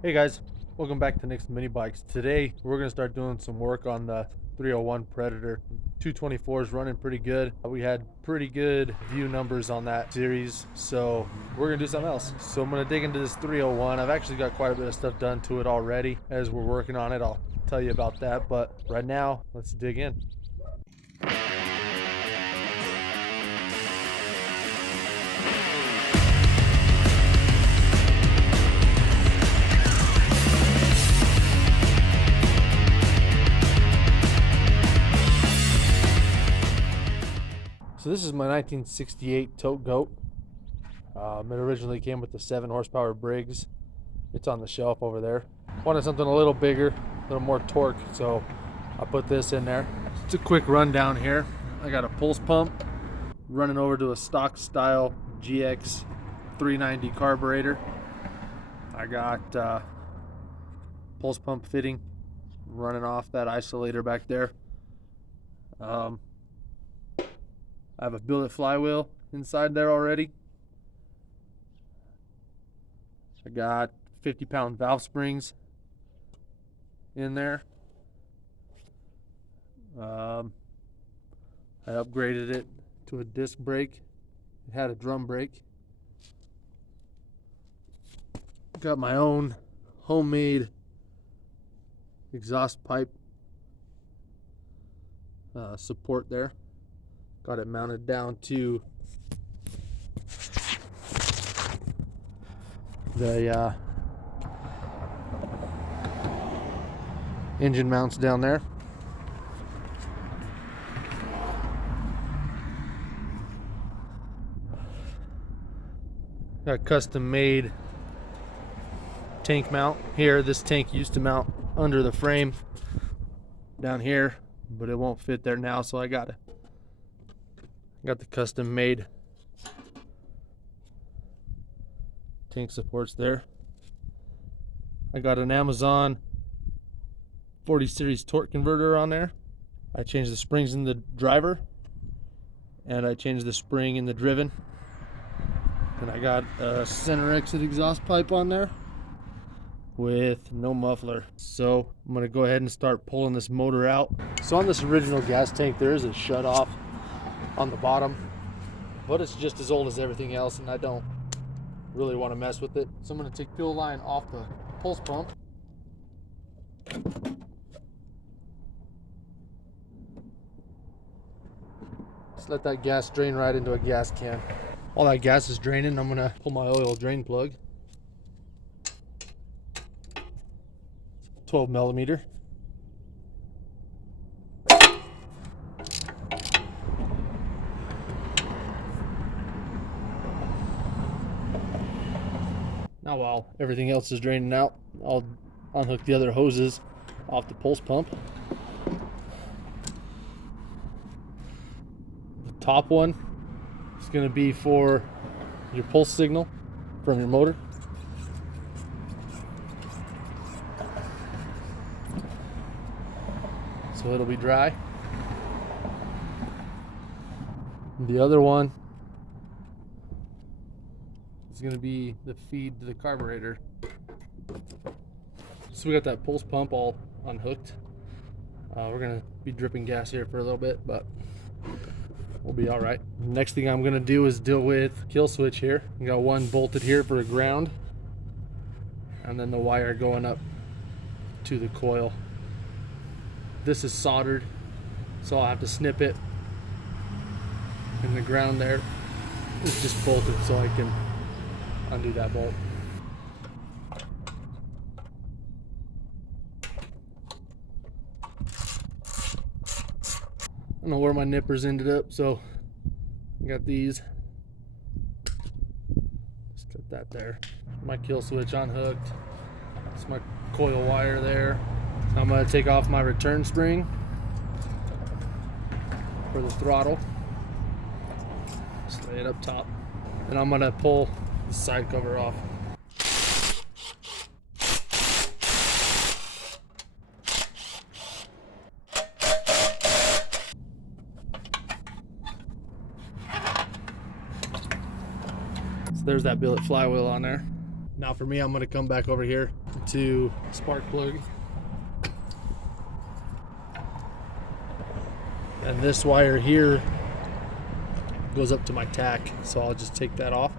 Hey guys, welcome back to Nicsminibikes. Today we're going to start doing some work on the 301 Predator. 224 is running pretty good. We had pretty good view numbers on that series, so we're going to do something else. So I'm going to dig into this 301. I've actually got quite a bit of stuff done to it already. As we're working on it, I'll tell you about that, but right now, let's dig in. So this is my 1968 Tote Gote. It originally came with the 7 horsepower Briggs. It's on the shelf over there. Wanted something a little bigger, a little more torque, so I put this in there. It's a quick rundown here. I got a pulse pump running over to a stock style GX390 carburetor. I got pulse pump fitting running off that isolator back there. I have a billet flywheel inside there already. I got 50-pound valve springs in there. I upgraded it to a disc brake. It had a drum brake. Got my own homemade exhaust pipe support there. Got it mounted down to the engine mounts down there. Got a custom made tank mount here. This tank used to mount under the frame down here, but it won't fit there now, so I got the custom made tank supports there. I got an Amazon 40 series torque converter on there. I changed the springs in the driver and I changed the spring in the driven. And I got a center exit exhaust pipe on there with no muffler. So I'm gonna go ahead and start pulling this motor out. So on this original gas tank there is a shut off on the bottom, but it's just as old as everything else and I don't really want to mess with it. So I'm going to take fuel line off the pulse pump. Just let that gas drain right into a gas can. While that gas is draining, I'm going to pull my oil drain plug. 12 millimeter. Now while everything else is draining out, I'll unhook the other hoses off the pulse pump. The top one is going to be for your pulse signal from your motor. So it'll be dry. The other one is going to be the feed to the carburetor. So we got that pulse pump all unhooked. We're going to be dripping gas here for a little bit, but we'll be all right. Next thing I'm going to do is deal with kill switch here. We got one bolted here for a ground, and then the wire going up to the coil. This is soldered, so I'll have to snip it, and the ground there is just bolted so I can undo that bolt. I don't know where my nippers ended up, so I got these. Just cut that there. My kill switch unhooked. It's my coil wire there. I'm going to take off my return spring for the throttle. Just lay it up top. And I'm going to pull the side cover off. So there's that billet flywheel on there. Now for me, I'm going to come back over here connected to a spark plug. And this wire here goes up to my tack, so I'll just take that off.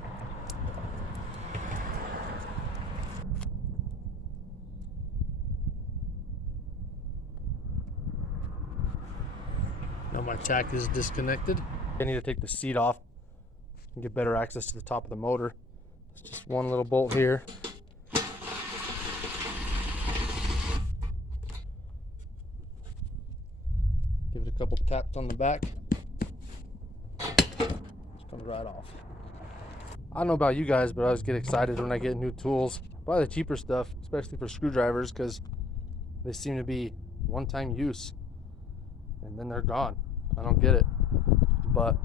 Now my tack is disconnected. I need to take the seat off and get better access to the top of the motor. It's just one little bolt here. Give it a couple taps on the back. Just comes right off. I don't know about you guys, but I always get excited when I get new tools. I buy the cheaper stuff, especially for screwdrivers, because they seem to be one-time use and then they're gone. I don't get it. But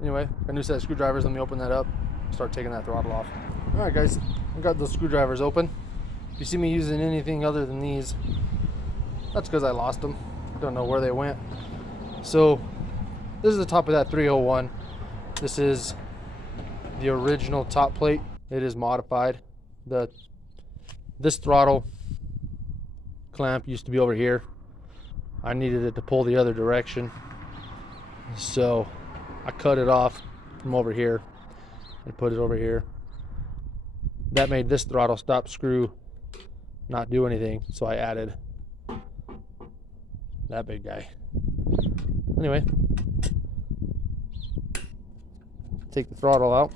anyway, a new set of screwdrivers. Let me open that up, start taking that throttle off. All right, guys, I got those screwdrivers open. If you see me using anything other than these, that's because I lost them. Don't know where they went. So this is the top of that 301. This is the original top plate. It is modified. This throttle clamp used to be over here. I needed it to pull the other direction, so I cut it off from over here and put it over here. That made this throttle stop screw not do anything, so I added that big guy. Anyway, take the throttle out.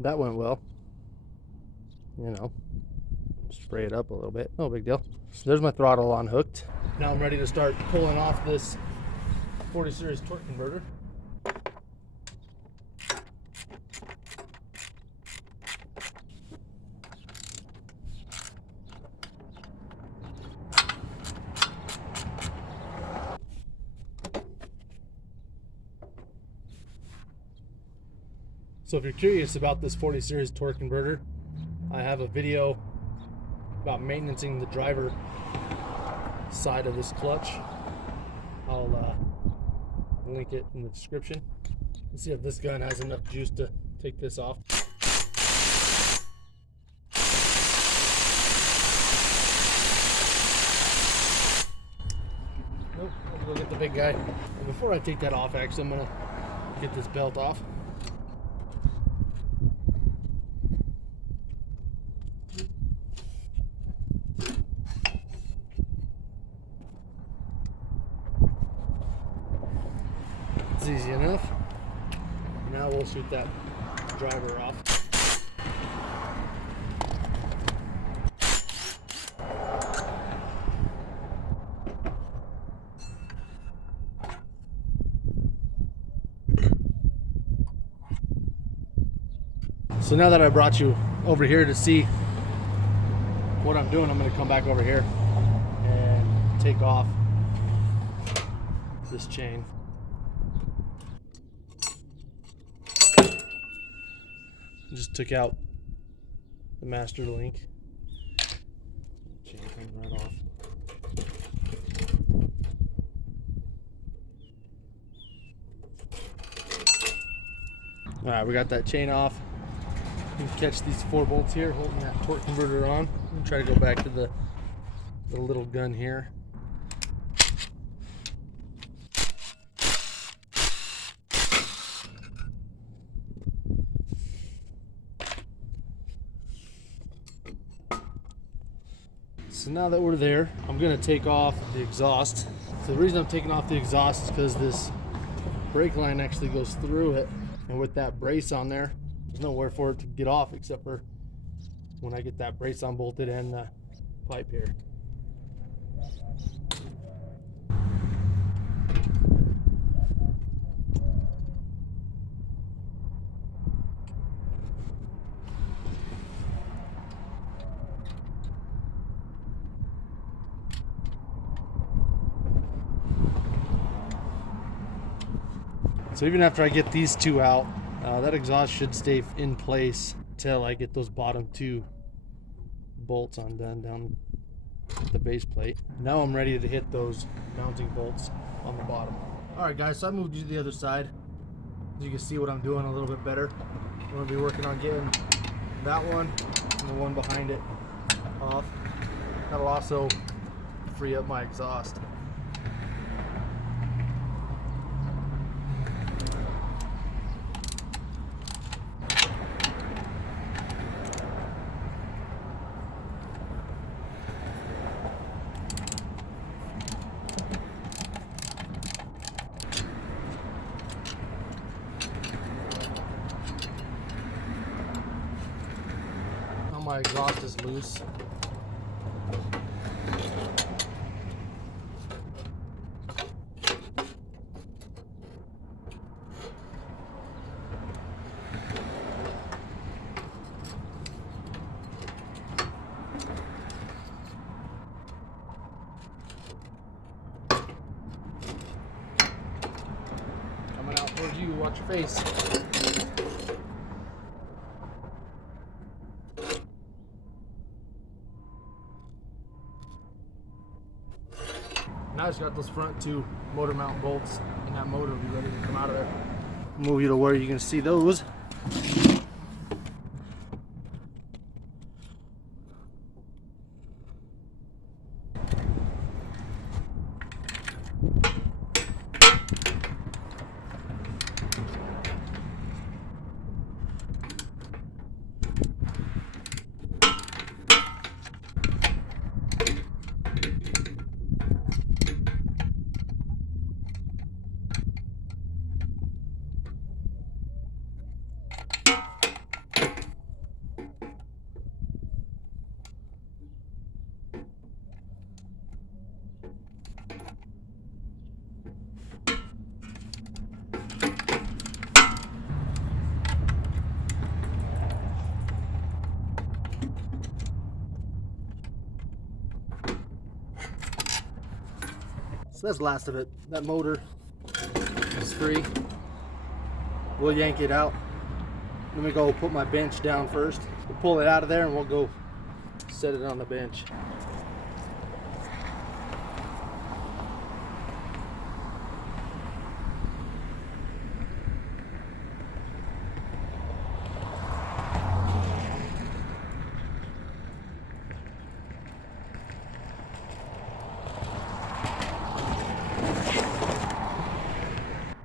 That went well. You know, spray it up a little bit, no big deal. So there's my throttle unhooked. Now I'm ready to start pulling off this 40 series torque converter. So if you're curious about this 40 series torque converter, I have a video about maintaining the driver side of this clutch. I'll link it in the description. Let's see if this gun has enough juice to take this off. Nope, let's go get the big guy. And before I take that off, actually, I'm gonna get this belt off. Easy enough. Now we'll shoot that driver off. So now that I brought you over here to see what I'm doing, I'm going to come back over here and take off this chain. Just took out the master link. Chain comes right off. Alright, we got that chain off. You can catch these 4 bolts here holding that torque converter on. I'm going to try to go back to the little gun here. So now that we're there, I'm going to take off the exhaust. So the reason I'm taking off the exhaust is because this brake line actually goes through it. And with that brace on there, there's nowhere for it to get off except for when I get that brace unbolted and the pipe here. So even after I get these two out, that exhaust should stay in place till I get those bottom two bolts undone down at the base plate. Now I'm ready to hit those mounting bolts on the bottom. Alright guys, so I moved you to the other side. As you can see what I'm doing a little bit better. I'm going to be working on getting that one and the one behind it off. That'll also free up my exhaust. My exhaust is loose. Coming out towards you, watch your face. Now I just got those front two motor mount bolts, and that motor will be ready to come out of there. Move you to where you can see those. So that's the last of it. That motor is free. We'll yank it out. Let me go put my bench down first. We'll pull it out of there and we'll go set it on the bench.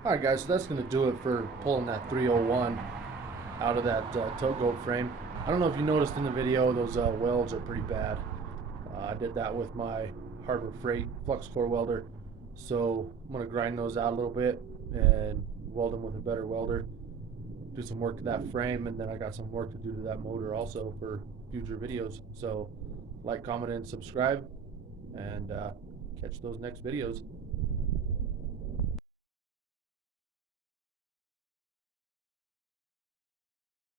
Alright guys, so that's going to do it for pulling that 301 out of that Tote Gote frame. I don't know if you noticed in the video, those welds are pretty bad. I did that with my Harbor Freight flux core welder. So I'm going to grind those out a little bit and weld them with a better welder. Do some work to that frame, and then I got some work to do to that motor also for future videos. So like, comment, and subscribe, and catch those next videos.